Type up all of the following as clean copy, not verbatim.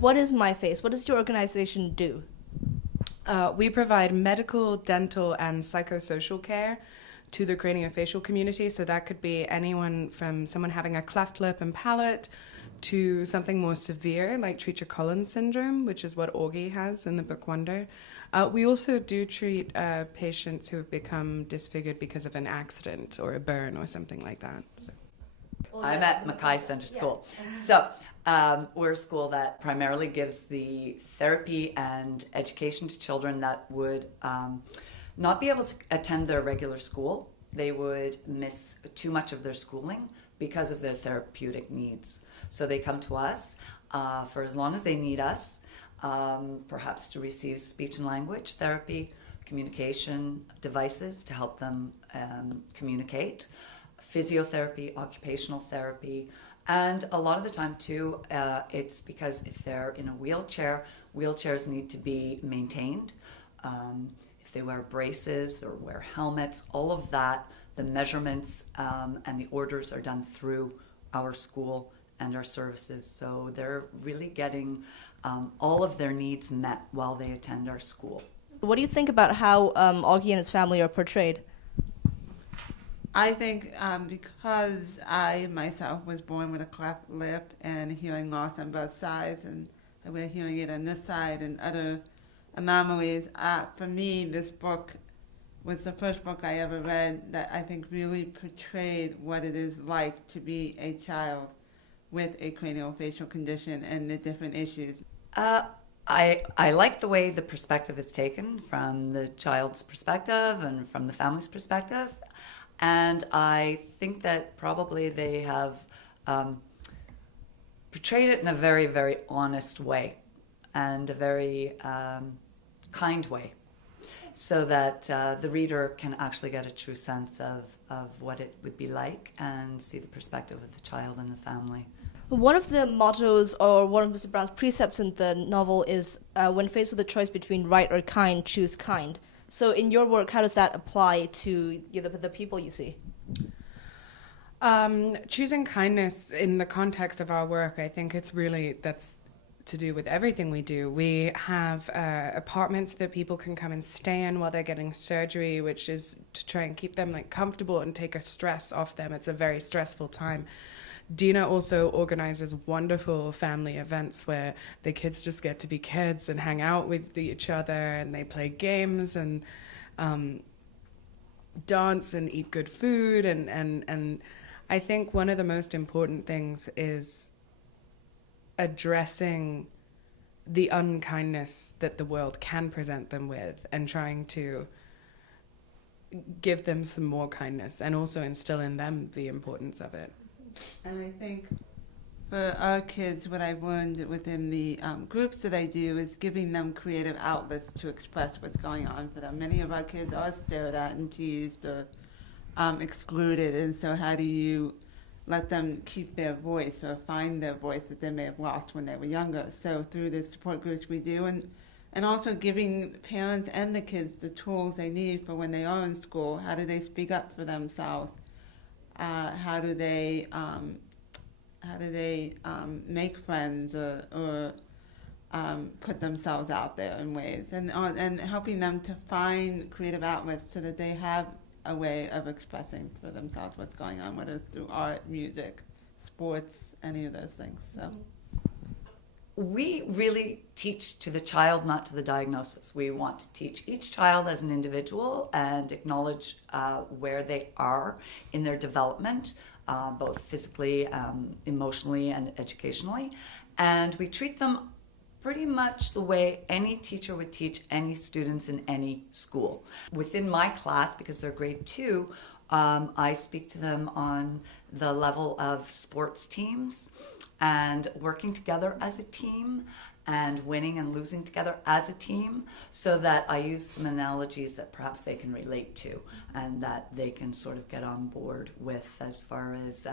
What is MyFace? What does your organization do? We provide medical, dental, and psychosocial care to the cranio-facial community. So that could be anyone from someone having a cleft lip and palate to something more severe like Treacher-Collins syndrome, which is what Augie has in the book Wonder. We also do treat patients who have become disfigured because of an accident or a burn or something like that. So. I'm at Matai Center School. So we're a school that primarily gives the therapy and education to children that would not be able to attend their regular school. They would miss too much of their schooling because of their therapeutic needs. So they come to us for as long as they need us, perhaps to receive speech and language therapy, communication devices to help them communicate, physiotherapy, occupational therapy, and a lot of the time too, it's because if they're in a wheelchair, wheelchairs need to be maintained. If they wear braces or wear helmets, all of that, the measurements and the orders are done through our school and our services. So they're really getting all of their needs met while they attend our school. What do you think about how Augie and his family are portrayed? I think because I myself was born with a cleft lip and hearing loss on both sides, and we're hearing it on this side and other anomalies, for me this book was the first book I ever read that I think really portrayed what it is like to be a child with a craniofacial condition and the different issues. I like the way the perspective is taken from the child's perspective and from the family's perspective. And I think that probably they have portrayed it in a very, very honest way and a very kind way, so that the reader can actually get a true sense of what it would be like and see the perspective of the child and the family. One of the mottos or one of Mr. Brown's precepts in the novel is when faced with a choice between right or kind, choose kind. So in your work, how does that apply to the people you see? Choosing kindness in the context of our work, I think that's to do with everything we do. We have apartments that people can come and stay in while they're getting surgery, which is to try and keep them comfortable and take a stress off them. It's a very stressful time. Dina also organizes wonderful family events where the kids just get to be kids and hang out with each other, and they play games and dance and eat good food. And I think one of the most important things is addressing the unkindness that the world can present them with and trying to give them some more kindness and also instill in them the importance of it. And I think for our kids, what I've learned within the groups that I do is giving them creative outlets to express what's going on for them. Many of our kids are stared at and teased or excluded, and so how do you let them keep their voice or find their voice that they may have lost when they were younger? So through the support groups we do, and also giving parents and the kids the tools they need for when they are in school. How do they speak up for themselves? How do they make friends or put themselves out there in ways, and helping them to find creative outlets so that they have a way of expressing for themselves what's going on, whether it's through art, music, sports, any of those things. So we really teach to the child, not to the diagnosis. We want to teach each child as an individual and acknowledge where they are in their development, both physically, emotionally, and educationally. And we treat them pretty much the way any teacher would teach any students in any school. Within my class, because they're grade 2, I speak to them on the level of sports teams and working together as a team and winning and losing together as a team, so that I use some analogies that perhaps they can relate to and that they can sort of get on board with as far as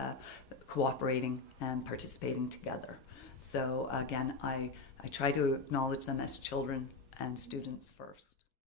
cooperating and participating together. So again, I try to acknowledge them as children and students first.